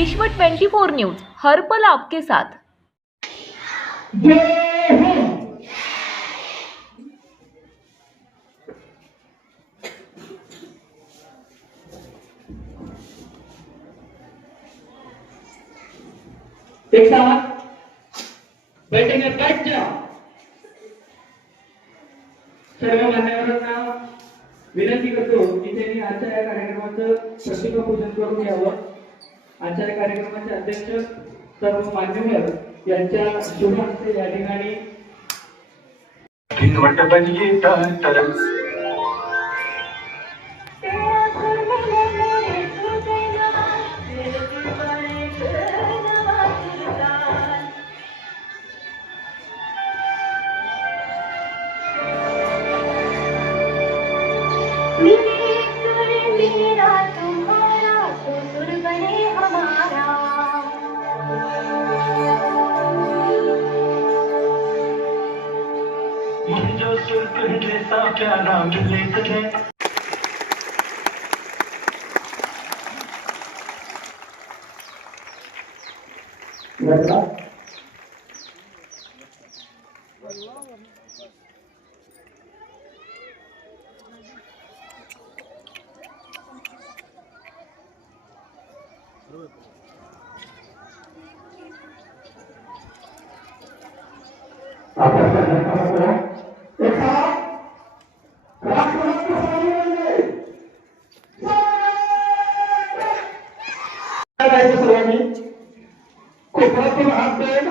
विश्व 24 न्यूज हर पल आपके साथ। एक साथ बैठेंगे बैठ जा। सर्व मान्यवरांना विनंती करतो की त्यांनी आजच्या या कार्यक्रमाचं प्रतिमा पूजन करून यावं। आजच्या या कार्यक्रमाचे अध्यक्ष सर्व मान्यवर यांच्या शुभ हस्ते या ठिकाणी तेरा तुम्हारा तो सुर बने हमारा। मुझे जो सुर कहने सा प्यारा मिले तुझे। सर्वांनी कोपऱ्यातून हात देऊन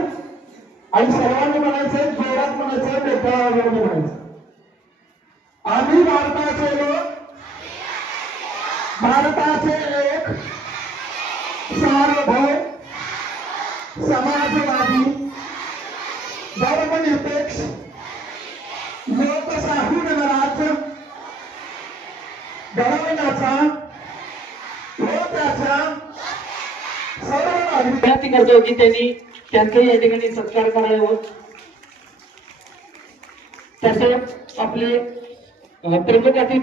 आणि सर्वांनी म्हणायचं, जोरात म्हणायचं, मोठ्या आवाजाने म्हणायचं, आम्ही भारताचे लोक, भारताचे एक सार्वभौम समाजवादी धर्मनिरपेक्ष लोकशाही गणराज्य घडवण्याचा व त्याच्या सर्व विनंती करतो की त्यांनी त्यांचे या ठिकाणी सत्कार करावा। तसेच आपले प्रमुखातील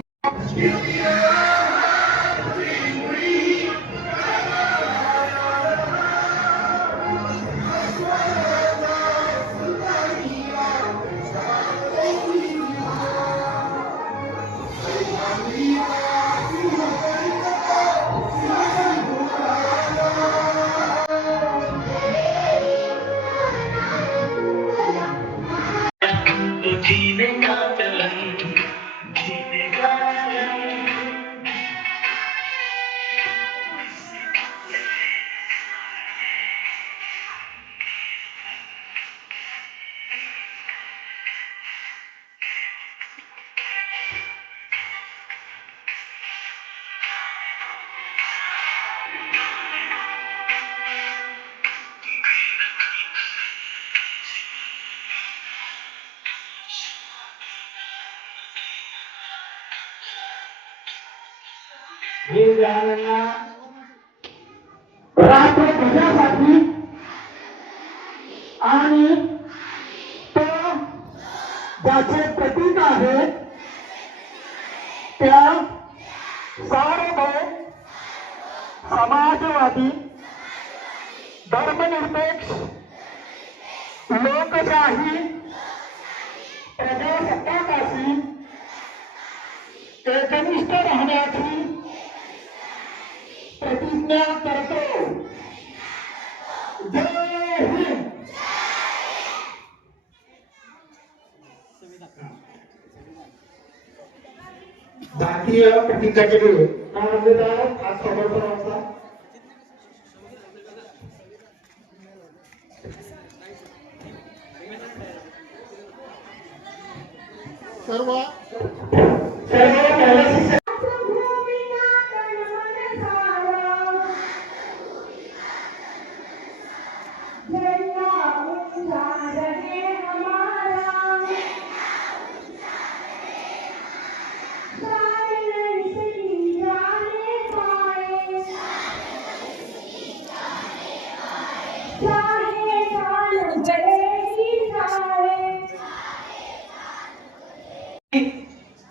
राष्ट्रध्वजासाठी आणि तो ज्याचे प्रतीक आहे त्या सार्वभौम समाजवादी धर्मनिरपेक्ष लोकशाही प्रजासत्ताकाशी एकनिष्ठ राहण्याची प्रतिज्ञा करतो। जय हिंद। भारतीय प्रतिज्ञाचे गुरु आज समर्थनाचा सर्व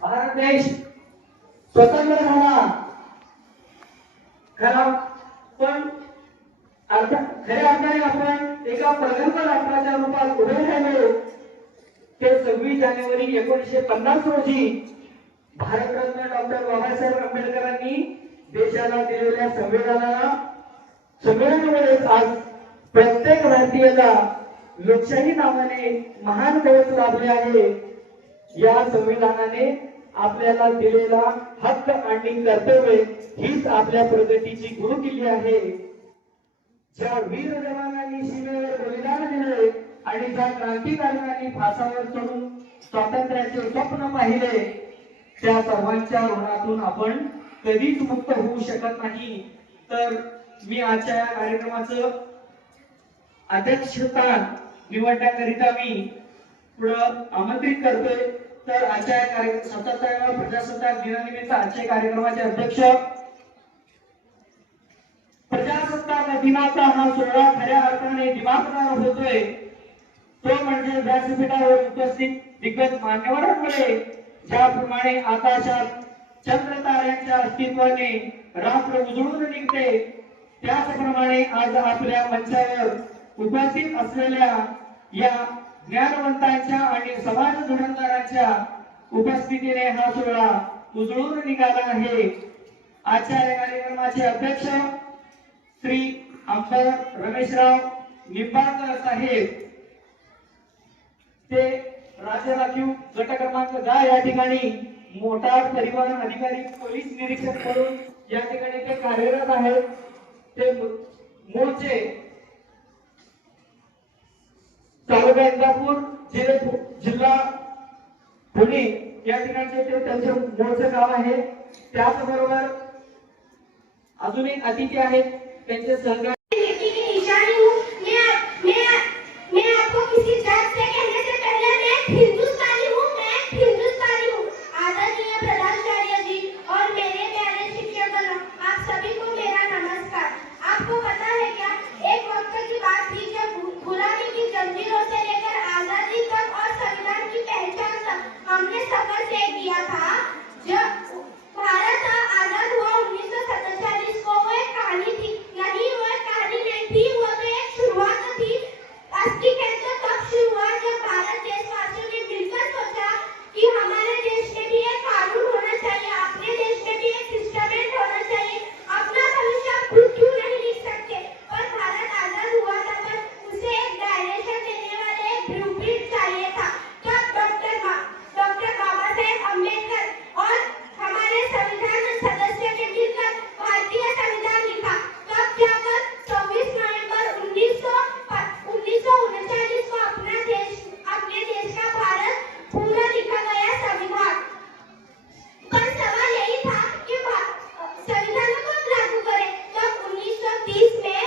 भारत देश स्वतंत्र झाला खरा, पण प्रगल्भ राष्ट्राच्या रूपात उभे राहिले ते 26 जानेवारी 1950 रोजी भारतरत्न डॉक्टर बाबासाहेब आंबेडकरांनी देशाला दिलेल्या संविधानामुळे आज प्रत्येक भारतीयाला लोकशाही नावाने महान कवच लाभले आहे. या संविधानाने आपल्याला दिलेला हक्क आणि कर्तव्य हीच आपल्या प्रगतीची गुरुकिल्ली आहे. ज्या वीर जवानांनी सीमेवर बलिदान दिले आणि ज्या क्रांतिकारकांनी फासावर चढून स्वातंत्र्याचे स्वप्न पाहिले त्या सर्वांच्या ऋणातून आपण कधीच मुक्त होऊ शकत नाही. तर मी आजच्या या कार्यक्रमाचं अध्यक्षस्थान निवडण्याकरिता मी पुढं आमंत्रित करतोय. तर आजच्या 77व्या प्रजासत्ताक दिनानिमित्त आजच्या कार्यक्रमाचे अध्यक्ष प्रजासत्ताक दिनाचा हा सोहळा खऱ्या अर्थाने दिमागदार होतोय तो म्हणजे व्यासपीठावर उपस्थित दिग्गज मान्यवरांमुळे. ज्याप्रमाणे आकाशात चंद्र ताऱ्यांच्या अस्तित्वाने रात्र उजळून निघते त्याचप्रमाणे आज आपल्या मंचावर उपस्थित असलेल्या या ज्ञानवंतांच्या आणि समाज धुरंधरांच्या उपस्थितीने हा सोहळा उजळून निघाला आहे. आजच्या कार्यक्रमाचे अध्यक्ष श्री आमदार रमेशराव निंबाळकर साहेब ते राज्य राखीव गट क्रमांक 10 या ठिकाणी मोटार परिवहन अधिकारी पोलीस निरीक्षक म्हणून या ठिकाणी ते कार्यरत आहेत. ते मूळचे तालुका इंदापूर जिल्हा पुणे या ठिकाणचे ते त्यांचे मूळचे गाव आहे. त्याचबरोबर अजून एक अतिथी आहेत त्यांचे सहकारी मैं आपको किसी जात से कहने से पहले मैं हिंदुस्तानी हूँ, मैं हिंदुस्तानी हूँ। आदरणीय प्रधानाचार्य जी और मेरे प्यारे शिक्षकगण, आप सभी को मेरा नमस्कार। आपको पता है क्या, एक वक्त की बात थी जब गुलामी की जंजीरों से लेकर आजादी तक और संविधान की पहचान तक हमने सफर तय किया था। जब भारत आजाद हुआ 1947 को, वो एक कहानी थी नहीं, वो एक कहानी नहीं थी, वो तो एक शुरुआत थी। असली कहते तब शुरू हुआ जब भारत देशवासियों ने मिलकर सोचा कि हमारे देश में भी एक कानून होना चाहिए, अपने देश में भी एक सिस्टमेंट होना चाहिए, अपना भविष्य हम खुद क्यों नहीं लिख सकते। और भारत आजाद हुआ था पर उसे एक डायरेक्शन देने वाले एक ब्लूप्रिंट चाहिए था। तब डॉक्टर बाबा साहेब अम्बेडकर और हमारे संविधान सदस्य ने मिलकर भारतीय संविधान लिखा। तब जाकर 24 नवंबर 1939 को अपने देश का भारत पूरा लिखा गया संविधान। पर सवाल यही था कि संविधान को कब लागू करें। तब 1930 में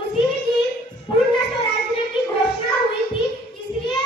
उसी दिन पूर्ण स्वराज्य की घोषणा हुई थी, इसलिए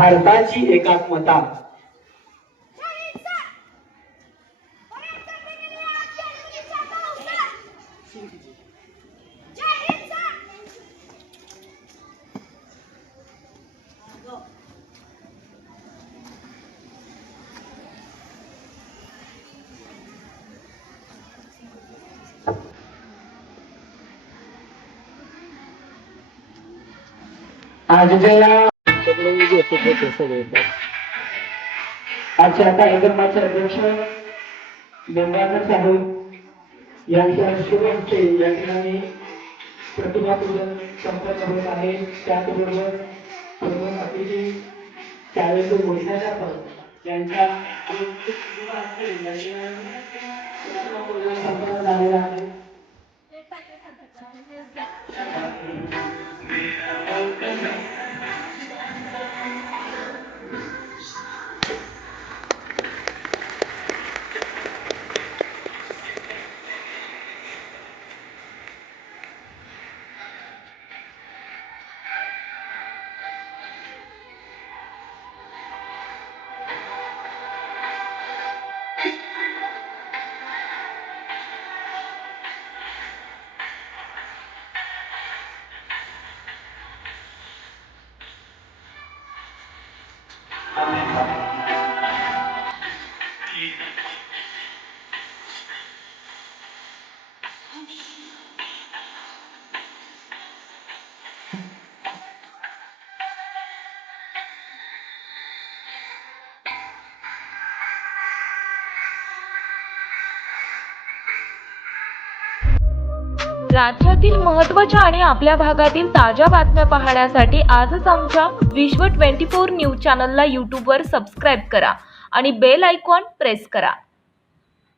भारताची एकात्मता. आजच्या कार्यक्रमाचे अध्यक्ष गंगाधर साहेब यांच्या हस्ते या ठिकाणी प्रतिभापूजन संपन्न होत आहे. त्याचबरोबर सर्व अतिथी शाळेचे मुख्याध्यापक यांच्या प्रतिभापूजन संपन्न झालेलं आहे. राज्यातील महत्त्वाच्या आणि आपल्या भागातील ताज्या बातम्या पाहण्यासाठी आजच आमच्या विश्व 24 न्यूज चॅनलला यूट्यूबवर सबस्क्राईब करा आणि बेल आयकॉन प्रेस करा.